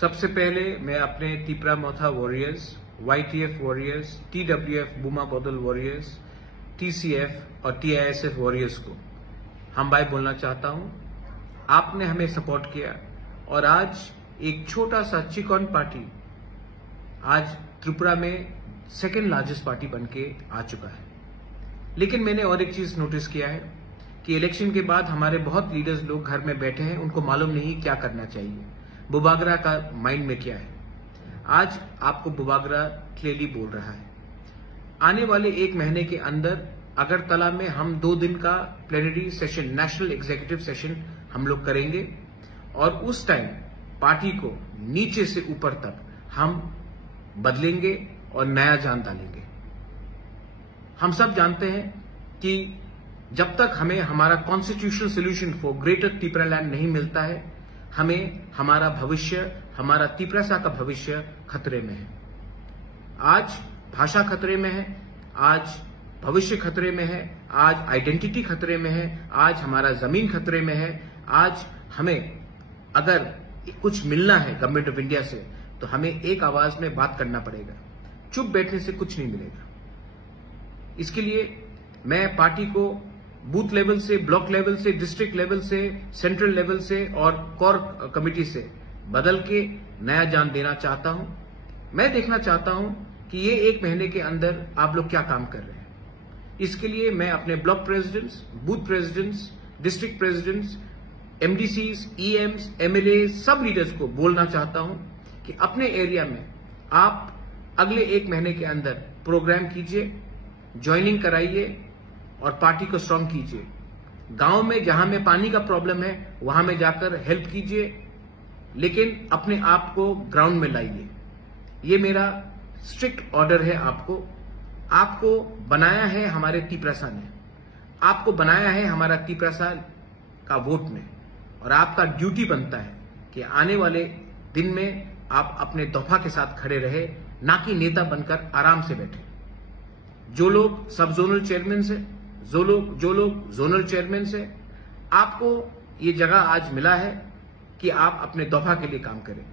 सबसे पहले मैं अपने तिपरा मोथा वॉरियर्स, YTF वॉरियर्स, TWF बुमा बदल वॉरियर्स, TCF और TISF वॉरियर्स को हम भाई बोलना चाहता हूं। आपने हमें सपोर्ट किया और आज एक छोटा सा चिकन पार्टी आज त्रिपुरा में सेकेंड लार्जेस्ट पार्टी बनके आ चुका है। लेकिन मैंने और एक चीज नोटिस किया है कि इलेक्शन के बाद हमारे बहुत लीडर्स लोग घर में बैठे हैं, उनको मालूम नहीं क्या करना चाहिए, बुबागरा का माइंड में क्या है। आज आपको बुबागरा क्लियरली बोल रहा है। आने वाले एक महीने के अंदर अगरतला में हम 2 दिन का plenary session, national executive session हम लोग करेंगे और उस टाइम पार्टी को नीचे से ऊपर तक हम बदलेंगे और नया जान डालेंगे। हम सब जानते हैं कि जब तक हमें हमारा constitutional solution for greater Tipra land नहीं मिलता है, हमें हमारा भविष्य, हमारा तिपरासा का भविष्य खतरे में है। आज भाषा खतरे में है, आज भविष्य खतरे में है, आज आइडेंटिटी खतरे में है, आज हमारा जमीन खतरे में है। आज हमें अगर कुछ मिलना है गवर्नमेंट ऑफ इंडिया से तो हमें एक आवाज में बात करना पड़ेगा। चुप बैठने से कुछ नहीं मिलेगा। इसके लिए मैं पार्टी को बूथ लेवल से, ब्लॉक लेवल से, डिस्ट्रिक्ट लेवल से, सेंट्रल लेवल से और कोर कमेटी से बदल के नया जान देना चाहता हूं। मैं देखना चाहता हूं कि ये एक महीने के अंदर आप लोग क्या काम कर रहे हैं। इसके लिए मैं अपने block presidents, booth presidents, district presidents, MDCs, EMs, MLA सब लीडर्स को बोलना चाहता हूं कि अपने एरिया में आप अगले एक महीने के अंदर प्रोग्राम कीजिए, ज्वाइनिंग कराइए और पार्टी को स्ट्रांग कीजिए। गांव में जहां में पानी का प्रॉब्लम है वहां में जाकर हेल्प कीजिए, लेकिन अपने आप को ग्राउंड में लाइए। ये मेरा स्ट्रिक्ट ऑर्डर है आपको। आपको बनाया है हमारे तिपरासा ने, आपको बनाया है हमारा तिपरासा का वोट ने, और आपका ड्यूटी बनता है कि आने वाले दिन में आप अपने तोहफा के साथ खड़े रहे, ना कि नेता बनकर आराम से बैठे। जो लोग सब जोनल चेयरमैन से, जो लोग जोनल चेयरमैन से, आपको ये जगह आज मिला है कि आप अपने तोहफा के लिए काम करें।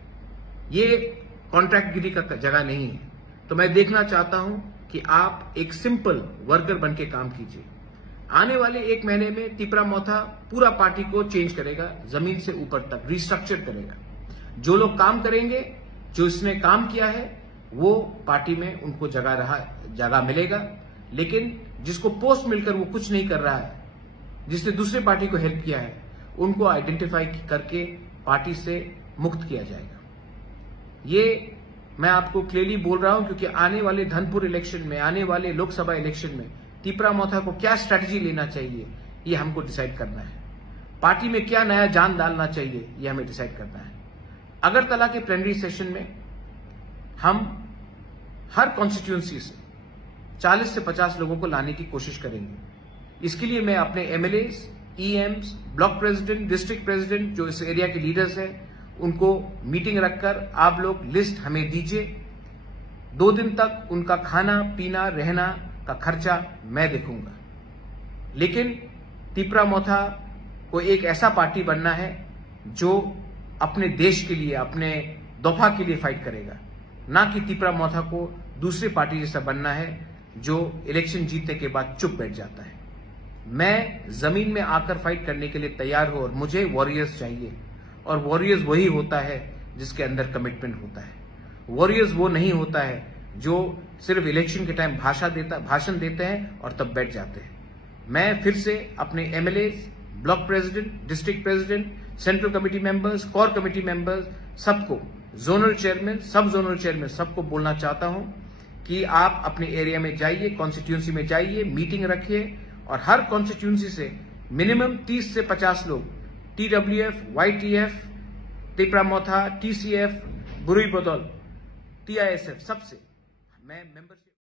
ये कॉन्ट्रैक्टगिरी का जगह नहीं है। तो मैं देखना चाहता हूं कि आप एक सिंपल वर्कर बन के काम कीजिए। आने वाले एक महीने में तिपरा मोथा पूरा पार्टी को चेंज करेगा, जमीन से ऊपर तक रिस्ट्रक्चर करेगा। जो लोग काम करेंगे, जो इसने काम किया है, वो पार्टी में उनको जगह मिलेगा। लेकिन जिसको पोस्ट मिलकर वो कुछ नहीं कर रहा है, जिसने दूसरे पार्टी को हेल्प किया है, उनको आइडेंटिफाई करके पार्टी से मुक्त किया जाएगा। ये मैं आपको क्लियरली बोल रहा हूं क्योंकि आने वाले धनपुर इलेक्शन में, आने वाले लोकसभा इलेक्शन में तिपरा मोथा को क्या स्ट्रैटेजी लेना चाहिए, ये हमको डिसाइड करना है। पार्टी में क्या नया जान डालना चाहिए, ये हमें डिसाइड करना है। अगरतला के प्लेनरी सेशन में हम हर कॉन्स्टिट्यूएंसी से 40 से 50 लोगों को लाने की कोशिश करेंगे। इसके लिए मैं अपने MLAs, EMs, block president, district president, जो इस एरिया के लीडर्स हैं, उनको मीटिंग रखकर आप लोग लिस्ट हमें दीजिए। 2 दिन तक उनका खाना पीना रहना का खर्चा मैं देखूंगा। लेकिन तिपरा मोथा को एक ऐसा पार्टी बनना है जो अपने देश के लिए, अपने दफा के लिए फाइट करेगा, ना कि तिपरा मोथा को दूसरी पार्टी जैसा बनना है जो इलेक्शन जीतने के बाद चुप बैठ जाता है। मैं जमीन में आकर फाइट करने के लिए तैयार हूं और मुझे वॉरियर्स चाहिए। और वॉरियर्स वही होता है जिसके अंदर कमिटमेंट होता है। वॉरियर्स वो नहीं होता है जो सिर्फ इलेक्शन के टाइम भाषण देते हैं और तब बैठ जाते हैं। मैं फिर से अपने MLAs, block president, district president, central committee members, core committee members, सबको, जोनल चेयरमैन, सब जोनल चेयरमैन, सबको बोलना चाहता हूं कि आप अपने एरिया में जाइए, कॉन्स्टिट्यूंसी में जाइए, मीटिंग रखिए और हर कॉन्स्टिट्यूंसी से मिनिमम 30 से 50 लोग, TWF, YTF, तिपरा मोथा, TCF, बुरुई बदौल, TISF, सबसे मैं मेंबरशिप